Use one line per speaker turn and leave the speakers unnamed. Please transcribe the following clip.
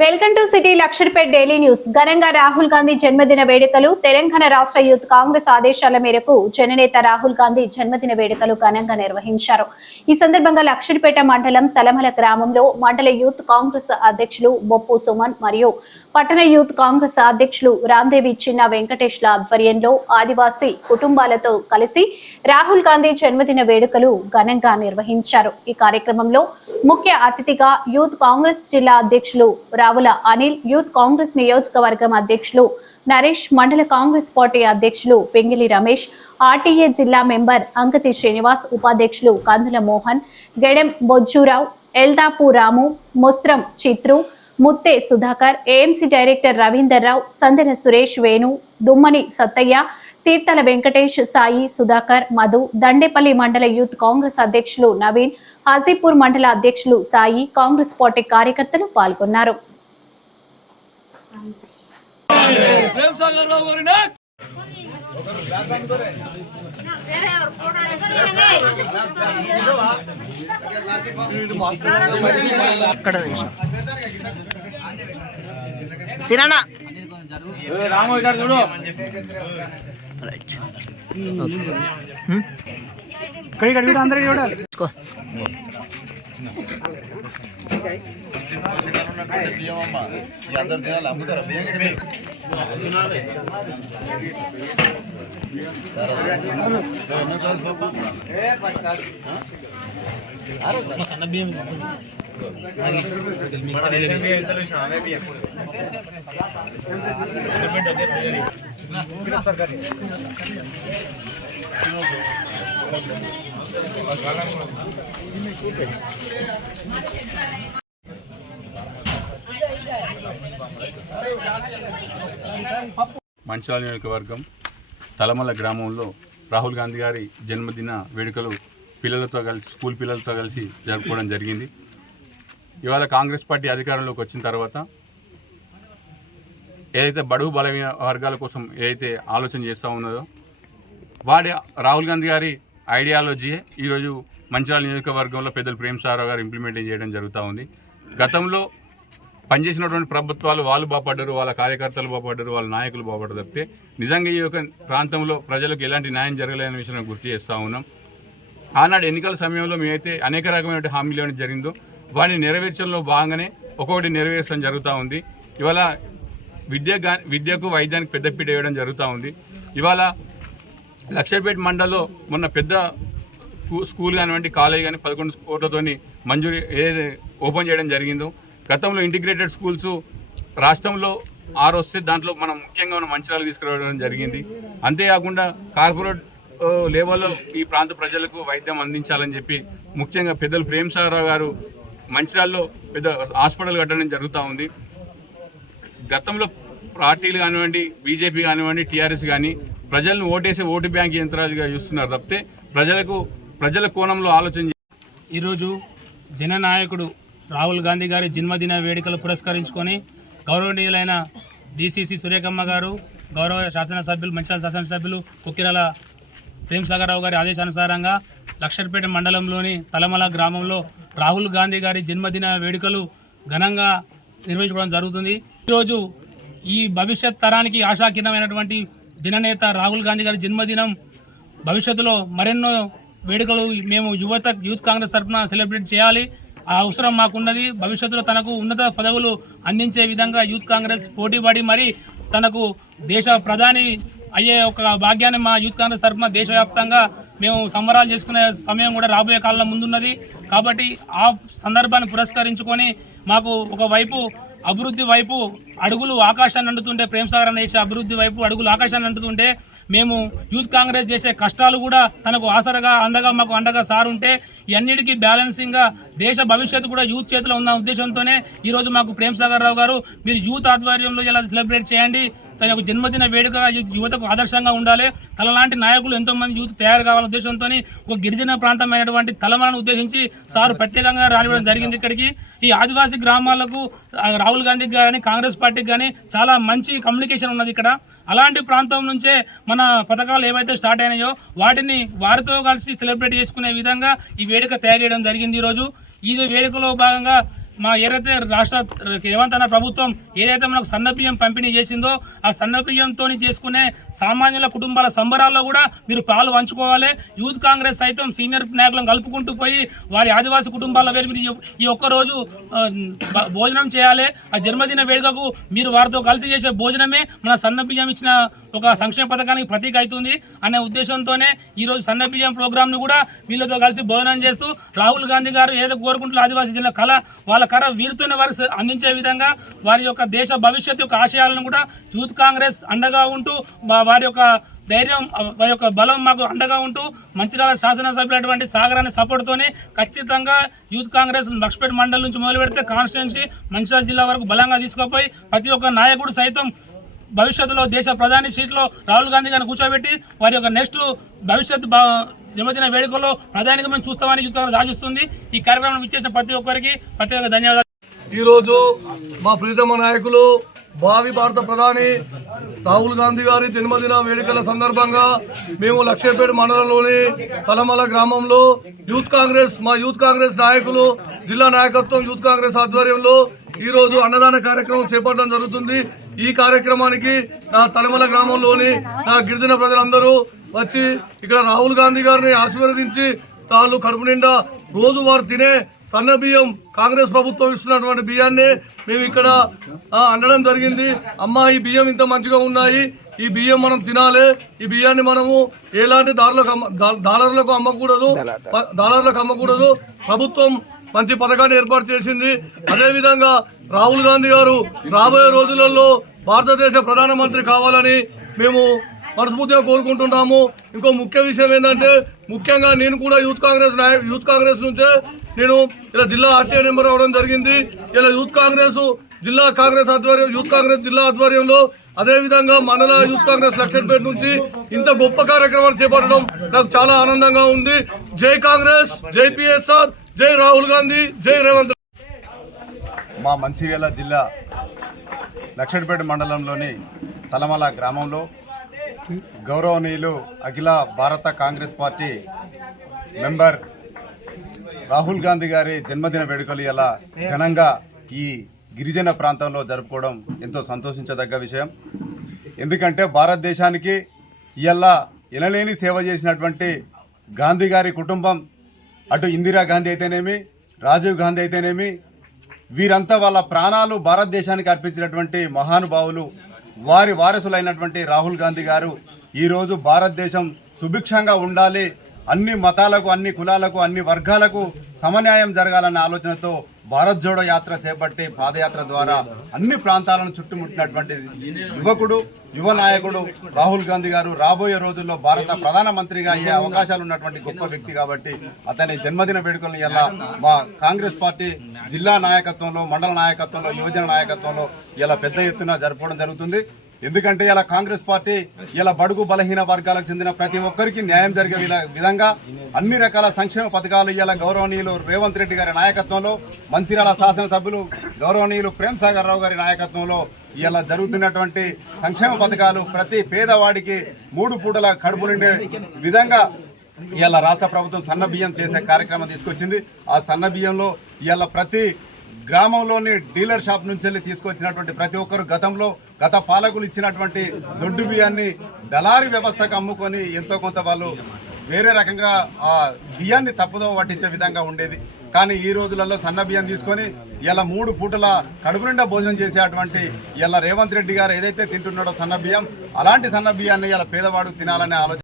Welcome to city Laksharpet daily news. ఘనంగా రాహుల్ గాంధీ జన్మదిన వేడుకలు తెలంగాణ రాష్ట్ర యూత్ కాంగ్రెస్ ఆదేశాల మేరకు జననేత రాహుల్ గాంధీ జన్మదిన వేడుకలు ఘనంగా నిర్వహించారు. ఈ సందర్భంగా లక్షర్పేట మండలం తలమల గ్రామంలో మండల యూత్ కాంగ్రెస్ అధ్యక్షులు బొప్పు సుమన్ మరియు పట్టణ యూత్ కాంగ్రెస్ అధ్యక్షులు రాందేవి చిన్న వెంకటేష్ల ఆధ్వర్యంలో ఆదివాసీ కుటుంబాలతో కలిసి రాహుల్ గాంధీ జన్మదిన వేడుకలు ఘనంగా నిర్వహించారు. ఈ కార్యక్రమంలో ముఖ్య అతిథిగా యూత్ కాంగ్రెస్ జిల్లా అధ్యక్షులు రావుల అనిల్ యూత్ కాంగ్రెస్ నియోజకవర్గం అధ్యక్షులు నరేష్ మండల కాంగ్రెస్ పార్టీ అధ్యక్షులు పెంగిలి రమేష్ ఆర్టీఏ జిల్లా మెంబర్ అంకతి శ్రీనివాస్ ఉపాధ్యక్షులు కందుల మోహన్ గెడెం బొజ్జూరావు ఎల్దాపు రాము మొస్త్రం చిత్రు ముత్తే సుధాకర్ ఏఎంసీ డైరెక్టర్ రవీందర్ రావు సందన సురేష్ వేణు దుమ్మని సత్తయ్య తీర్థల వెంకటేష్ సాయి సుధాకర్ మధు దండేపల్లి మండల యూత్ కాంగ్రెస్ అధ్యక్షులు నవీన్ హాజీపూర్ మండల అధ్యక్షులు సాయి కాంగ్రెస్ పార్టీ కార్యకర్తలు పాల్గొన్నారు.
ప్రేమ్ సాగర్ రావు గారి నాయక్
సిరానా.
రామో ఇక్కడ చూడు.
తీసుకో
ఈ అందరు దినాలు అమ్ముతారా బియ్యం
మంచాల నియోజకవర్గం తలమల గ్రామంలో రాహుల్ గాంధీ గారి జన్మదిన వేడుకలు పిల్లలతో కలిసి స్కూల్ పిల్లలతో కలిసి జరుపుకోవడం జరిగింది. ఇవాళ కాంగ్రెస్ పార్టీ అధికారంలోకి వచ్చిన తర్వాత ఏదైతే బడుగు బలమైన వర్గాల కోసం ఏదైతే ఆలోచన చేస్తూ ఉన్నదో వాడి రాహుల్ గాంధీ గారి ఐడియాలజీయే ఈరోజు మంచిర్యాల నియోజకవర్గంలో పెద్దలు ప్రేమ్ సారావు గారు ఇంప్లిమెంట్ చేయడం జరుగుతూ ఉంది. గతంలో పనిచేసినటువంటి ప్రభుత్వాలు వాళ్ళు బాపడ్డారు వాళ్ళ కార్యకర్తలు బాపడ్డారు వాళ్ళ నాయకులు బాపడ్డారు తప్పితే నిజంగా ఈ యొక్క ప్రాంతంలో ప్రజలకు ఎలాంటి న్యాయం జరగలేని విషయం గుర్తు చేస్తూ ఉన్నాం. ఆనాడు ఎన్నికల సమయంలో మేమైతే అనేక రకమైన హామీలు ఏమైనా జరిగిందో వాటిని నెరవేర్చడంలో భాగంగానే ఒక్కొక్కటి నెరవేర్చడం జరుగుతూ ఉంది. ఇవాళ విద్య విద్యకు వైద్యానికి పెద్దపీట వేయడం జరుగుతూ ఉంది. ఇవాళ లక్షపేట మండల్లో మొన్న పెద్ద స్కూ- స్కూల్ కానివ్వండి కాలేజ్ కానీ పదకొండు కోట్లతోని మంజూరు ఏదైతే ఓపెన్ చేయడం జరిగిందో గతంలో ఇంటిగ్రేటెడ్ స్కూల్స్ రాష్ట్రంలో ఆరు వస్తే దాంట్లో మనం ముఖ్యంగా మనం మంచిరాలు తీసుకురావడం జరిగింది. అంతేకాకుండా కార్పొరేట్ లెవెల్లో ఈ ప్రాంత ప్రజలకు వైద్యం అందించాలని చెప్పి ముఖ్యంగా పెద్దలు ప్రేమ్ సాగరావు గారు మంచిరాల్లో పెద్ద హాస్పిటల్ కట్టడం జరుగుతూ ఉంది. గతంలో పార్టీలు కానివ్వండి బీజేపీ కానివ్వండి టీఆర్ఎస్ కానీ ప్రజలను ఓటేసే ఓటు బ్యాంక్ యంత్రాలుగా చూస్తున్నారు తప్పితే ప్రజలకు ప్రజల కోణంలో ఆలోచన
ఈరోజు జననాయకుడు రాహుల్ గాంధీ గారి జన్మదిన వేడుకలు పురస్కరించుకొని గౌరవనీయులైన డిసిసి సురేఖమ్మ గారు గౌరవ శాసనసభ్యులు మంచాల శాసనసభ్యులు కుక్కిరాల ప్రేమసాగరరావు గారి ఆదేశానుసారంగా లక్షర్పేట మండలంలోని తలమల గ్రామంలో రాహుల్ గాంధీ గారి జన్మదిన వేడుకలు ఘనంగా నిర్వహించుకోవడం జరుగుతుంది. ఈరోజు ఈ భవిష్యత్ తరానికి ఆశాకిరణమైనటువంటి దిననేత రాహుల్ గాంధీ గారి జన్మదినం. భవిష్యత్తులో మరెన్నో వేడుకలు మేము యువత యూత్ కాంగ్రెస్ తరఫున సెలబ్రేట్ చేయాలి. ఆ అవసరం మాకున్నది. భవిష్యత్తులో తనకు ఉన్నత పదవులు అందించే విధంగా యూత్ కాంగ్రెస్ పోటీపడి మరి తనకు దేశ ప్రధాని అయ్యే ఒక భాగ్యాన్ని మా యూత్ కాంగ్రెస్ తరఫున దేశవ్యాప్తంగా మేము సంబరాలు చేసుకునే సమయం కూడా రాబోయే కాలంలో ముందున్నది. కాబట్టి ఆ సందర్భాన్ని పురస్కరించుకొని మాకు ఒకవైపు అభివృద్ధి వైపు అడుగులు ఆకాశాన్ని అంటుతుంటే ప్రేమ్ సాగర్ అన్న చేసే అభివృద్ధి వైపు అడుగులు ఆకాశాన్ని అంటుతుంటే మేము యూత్ కాంగ్రెస్ చేసే కష్టాలు కూడా తనకు ఆసరగా అందగా మాకు అండగా సార్ ఉంటే ఇవన్నిటికీ బ్యాలెన్సింగ్గా దేశ భవిష్యత్తు కూడా యూత్ చేతిలో ఉన్న ఉద్దేశంతోనే ఈరోజు మాకు ప్రేమ్ సాగర్ రావు గారు మీరు యూత్ ఆధ్వర్యంలో ఇలా సెలబ్రేట్ చేయండి తన యొక్క జన్మదిన వేడుక యువతకు ఆదర్శంగా ఉండాలి. తలలాంటి నాయకులు ఎంతోమంది యువత యూత్ తయారు కావాలనే ఉద్దేశంతో ఒక గిరిజన ప్రాంతమైనటువంటి తలమలను ఉద్దేశించి సారు ప్రత్యేకంగా రానివ్వడం జరిగింది ఇక్కడికి. ఈ ఆదివాసీ గ్రామాలకు రాహుల్ గాంధీకి కానీ కాంగ్రెస్ పార్టీకి కానీ చాలా మంచి కమ్యూనికేషన్ ఉన్నది ఇక్కడ. అలాంటి ప్రాంతం నుంచే మన పథకాలు ఏవైతే స్టార్ట్ అయినాయో వాటిని వారితో కలిసి సెలబ్రేట్ చేసుకునే విధంగా ఈ వేడుక తయారు చేయడం జరిగింది ఈరోజు. ఈ వేడుకలో భాగంగా మా ఏదైతే రాష్ట్ర రేవంత్ అన్న ప్రభుత్వం ఏదైతే మనకు సన్న బియ్యం పంపిణీ చేసిందో ఆ సన్న బియ్యంతో చేసుకునే సామాన్యుల కుటుంబాల సంబరాల్లో కూడా మీరు పాలు పంచుకోవాలి. యూత్ కాంగ్రెస్ సైతం సీనియర్ నాయకులను కలుపుకుంటూ పోయి వారి ఆదివాసీ కుటుంబాల వేరు మీరు ఈ- ఒక్కరోజు ఒక్క రోజు భోజనం చేయాలి. ఆ జన్మదిన వేడుకకు మీరు వారితో కలిసి చేసే భోజనమే మన సన్న బియ్యం ఇచ్చిన ఒక సంక్షేమ పథకానికి ప్రతీక అవుతుంది. అనే ఉద్దేశంతోనే ఈరోజు సన్న బియ్యం ప్రోగ్రామ్ను కూడా వీళ్ళతో కలిసి భోజనం చేస్తూ రాహుల్ గాంధీ గారు ఏదో కోరుకుంటున్న ఆదివాసీ జిల్లా కళ వాళ్ళ కళ వీరుతోనే వారికి స- అందించే విధంగా వారి యొక్క దేశ భవిష్యత్తు యొక్క ఆశయాలను కూడా యూత్ కాంగ్రెస్ అండగా ఉంటూ వారి యొక్క ధైర్యం వారి యొక్క బలం మాకు అండగా ఉంటూ మంచిర్యాల శాసనసభ్యులటువంటి సాగరాన్ని సపోర్ట్తోనే ఖచ్చితంగా యూత్ కాంగ్రెస్ లక్ష్పేట మండలం నుంచి మొదలు పెడితే కాన్స్టిట్యున్సీ మంచిర్యాల జిల్లా వరకు బలంగా తీసుకుపోయి ప్రతి ఒక్క నాయకుడు సైతం భవిష్యత్తులో దేశ ప్రధాని సీట్లో రాహుల్ గాంధీ గారిని కూర్చోబెట్టి వారి యొక్క నెక్స్ట్ భవిష్యత్తు జన్మదిన వేడుకల్లో ప్రధానిగా మేము చూస్తామని చూస్తామని ఆశిస్తుంది ఈ కార్యక్రమం ఇచ్చేసిన ప్రతి ఒక్కరికి ప్రత్యేక ధన్యవాదాలు.
ఈరోజు మా ప్రీతమ నాయకులు భావి భారత ప్రధాని రాహుల్ గాంధీ గారి జన్మదిన వేడుకల సందర్భంగా మేము లక్ష్మీపేట మండలంలోని తలమల గ్రామంలో యూత్ కాంగ్రెస్ మా యూత్ కాంగ్రెస్ నాయకులు జిల్లా నాయకత్వం యూత్ కాంగ్రెస్ ఆధ్వర్యంలో ఈరోజు అన్నదాన కార్యక్రమం చేపట్టడం జరుగుతుంది. ఈ కార్యక్రమానికి నా తలమల గ్రామంలోని నా గిరిజన ప్రజలందరూ వచ్చి ఇక్కడ రాహుల్ గాంధీ గారిని ఆశీర్వదించి తాళ్ళు కడుపు నిండా రోజు వారు తినే సన్న బియ్యం కాంగ్రెస్ ప్రభుత్వం ఇస్తున్నటువంటి బియ్యాన్ని మేము ఇక్కడ అండడం జరిగింది. అమ్మ ఈ బియ్యం ఇంత మంచిగా ఉన్నాయి. ఈ బియ్యం మనం తినాలి. ఈ బియ్యాన్ని మనము ఎలాంటి దారులకు అమ్మ డాలర్లకు అమ్మకూడదు. డాలర్లకు అమ్మకూడదు. ప్రభుత్వం మంచి పథకాన్ని ఏర్పాటు చేసింది. అదేవిధంగా రాహుల్ గాంధీ గారు రాబోయే రోజులలో భారతదేశ ప్రధానమంత్రి కావాలని మేము మనస్ఫూర్తిగా కోరుకుంటున్నాము. ఇంకో ముఖ్య విషయం ఏంటంటే ముఖ్యంగా నేను కూడా యూత్ కాంగ్రెస్ నాయ యూత్ కాంగ్రెస్ నుంచే నేను ఇలా జిల్లా ఆర్టీఐ నెంబర్ అవడం జరిగింది. ఇలా యూత్ కాంగ్రెస్ జిల్లా కాంగ్రెస్ ఆధ్వర్యం యూత్ కాంగ్రెస్ జిల్లా ఆధ్వర్యంలో అదేవిధంగా మండల యూత్ కాంగ్రెస్ లక్షపేట నుంచి ఇంత గొప్ప కార్యక్రమాలు చేపట్టడం నాకు చాలా ఆనందంగా ఉంది. జై కాంగ్రెస్ జై పిఎస్ఆర్ జై రాహుల్ గాంధీ జై రేవంత్
మా మంచిర్యాల జిల్లా లక్షడిపేట మండలంలోని తలమల గ్రామంలో గౌరవనీయులు అఖిల భారత కాంగ్రెస్ పార్టీ మెంబర్ రాహుల్ గాంధీ గారి జన్మదిన వేడుకలు ఇలా ఘనంగా ఈ గిరిజన ప్రాంతంలో జరుపుకోవడం ఎంతో సంతోషించదగ్గ విషయం. ఎందుకంటే భారతదేశానికి ఇలా ఎనలేని సేవ చేసినటువంటి గాంధీ గారి కుటుంబం అటు ఇందిరా గాంధీ అయితేనేమి రాజీవ్ గాంధీ అయితేనేమి వీరంతా వాళ్ళ ప్రాణాలు భారతదేశానికి అర్పించినటువంటి మహానుభావులు వారి వారసులైనటువంటి రాహుల్ గాంధీ గారు ఈరోజు భారతదేశం సుభిక్షంగా ఉండాలి. అన్ని మతాలకు అన్ని కులాలకు అన్ని వర్గాలకు సమన్యాయం జరగాలన్న ఆలోచనతో భారత్ జోడో యాత్ర చేపట్టి పాదయాత్ర ద్వారా అన్ని ప్రాంతాలను చుట్టుముట్టినటువంటి యువకుడు యువ నాయకుడు రాహుల్ గాంధీ గారు రాబోయే రోజుల్లో భారత ప్రధానమంత్రిగా అయ్యే అవకాశాలు ఉన్నటువంటి గొప్ప వ్యక్తి కాబట్టి అతని జన్మదిన వేడుకలను ఇలా మా కాంగ్రెస్ పార్టీ జిల్లా నాయకత్వంలో మండల నాయకత్వంలో యువజన నాయకత్వంలో ఇలా పెద్ద ఎత్తున జరపడం జరుగుతుంది. ఎందుకంటే ఇలా కాంగ్రెస్ పార్టీ ఇలా బడుగు బలహీన వర్గాలకు చెందిన ప్రతి ఒక్కరికి న్యాయం జరిగే విధంగా అన్ని రకాల సంక్షేమ పథకాలు ఇలా గౌరవనీయులు రేవంత్ రెడ్డి గారి నాయకత్వంలో మంచిర్యాల శాసనసభ్యులు గౌరవనీయులు ప్రేమ్ సాగర్ రావు గారి నాయకత్వంలో ఇలా జరుగుతున్నటువంటి సంక్షేమ పథకాలు ప్రతి పేదవాడికి మూడు పూటల కడుపు నిండే విధంగా ఇలా రాష్ట్ర ప్రభుత్వం సన్న బియ్యం చేసే కార్యక్రమం తీసుకొచ్చింది. ఆ సన్న బియ్యంలో ఇవాళ ప్రతి గ్రామంలోని డీలర్ షాప్ నుంచి వెళ్ళి తీసుకొచ్చినటువంటి ప్రతి ఒక్కరు గతంలో గత పాలకులు ఇచ్చినటువంటి దొడ్డు బియ్యాన్ని దళారీ వ్యవస్థకు అమ్ముకొని ఎంతో కొంత వాళ్ళు వేరే రకంగా ఆ బియ్యాన్ని తప్పుదో పట్టించే విధంగా ఉండేది. కానీ ఈ రోజులలో సన్న బియ్యం తీసుకొని ఇలా మూడు పూటల కడుపు నిండా భోజనం చేసేటువంటి ఇలా రేవంత్ రెడ్డి గారు ఏదైతే తింటున్నాడో సన్న బియ్యం అలాంటి సన్న బియ్యాన్ని ఇలా పేదవాడు తినాలనే ఆలోచన